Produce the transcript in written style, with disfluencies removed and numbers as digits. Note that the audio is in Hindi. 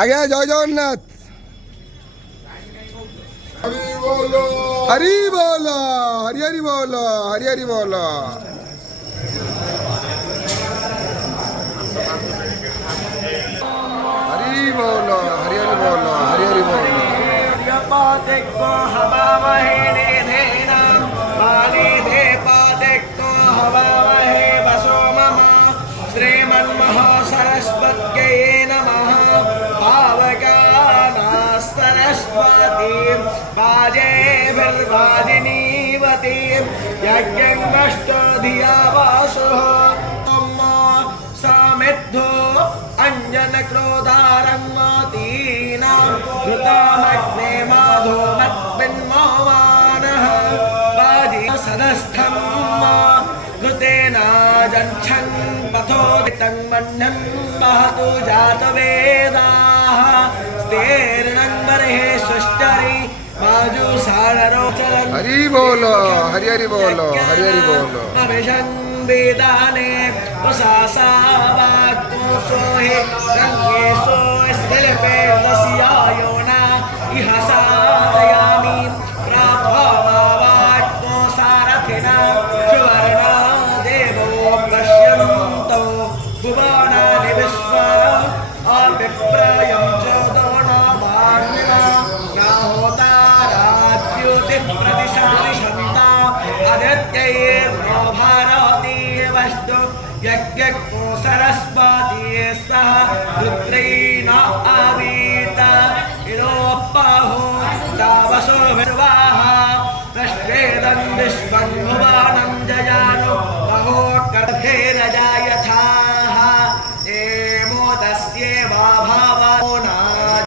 আগে জয় জগন্নাথ। হরি বল, হরি হরি বল, হরি হরি বল। হরি বল, হরি হরি বল, হরি হরি বল। सरस्वत्यै नमः। पावकानाः सरस्वतीं वाजेभिर्वाजिनीवतीं यज्ञं नष्टो धिया वासुः। सामिद्धो अञ्जनक्रोधारङ्गतीनां धृतामग्ने माधो मत्पिन्मोमानः वाजी सदस्थं घृतेन जन्छन् पथोदितं मन्यं महतु जातवेदाः स्तेर्णं बर्हे सुष्टरि माजु साररोचरन्। हरि बोलो, हरि हरि बोलो, हरि हरि बोलो। अभिषं वेदाने वसासावाक्तुषो हि रङ्गेशो शिल्पे दस्यायोना इह साधयामि प्राप्तवाक्तो सारथिना सुवर्णा देवो पश्यन्तो भुवनानि विश्वा अभिप्रयं च दोनवान्विना नाहोताराद्युतिः प्रतिशालिषन्ता आदित्यैर्नो भारती वस्तु यज्ञो सरस्वती सह रुद्रेण आवीता इरोपाहो तावसो विर्वाहा प्रश्वेदं विश्वं भुवनं जयानो महो कर्धे रजा